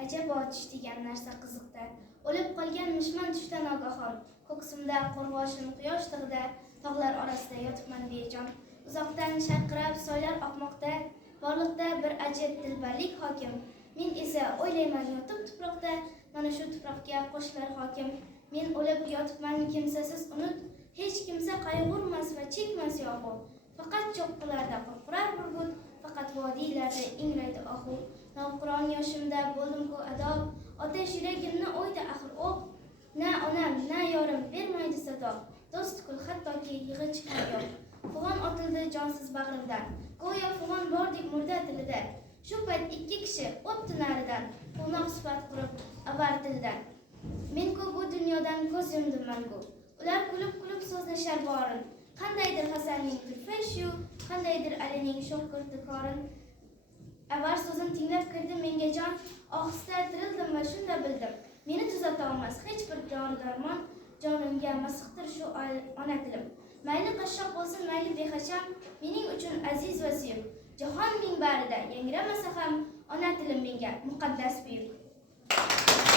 Ajabo tush degan narsa qiziqda. O'lib qolgan mishmon tushdan ogohon. Ko'ksimda qo'rg'oshin quyosh tig'ida, tog'lar orasida yotibman bejon. Uzoqdan sharqirab soylar oqmoqda, borliqda bir ajib dilbarlik hokim. Men esa o'ylayman yotib tuproqda, mana shu tuproqqa qo'shilar hokim. Men o'lib yotibman kimsasiz unut, hech kimsa qayg'urmas va chekmas yog'u. Faqat cho'qqilarda qurqurar burgut, faqat vodiylarda ingraydi ohu. Navqiron yoshimda bo'ldim-ku ado, otash yuragimni o'ydi axir o'q. Na onam, na yorim bermaydi sado, do'st kul hattoki yig'inch ham yo'q. Fig'on otildi jonsiz bag'rimdan, go'yo fig'on bordek murda tilida. Shu payt ikki kishi o'tdi naridan, quvnoq sifat qurib avar dildan. Men-ku bu dunyodan ko'z yumdim mangu. Ular kulib-kulib so'zlashar borin. Qandaydir Hasanning turfash-yu, qandaydir Alining sho'x kirtikorin. Avar so'zim tinglab kirdi menga jon, ohista tirildim va shunda bildim. Meni tuzata olmas hech bir dori-darmon, jonimga masxdir shu ona tilim. Mayli qashshoq bo'lsin, mayli behasham, mening uchun aziz va suyuk. Jahon minbarida yangramasa ham ona tilim menga muqaddas buyuk.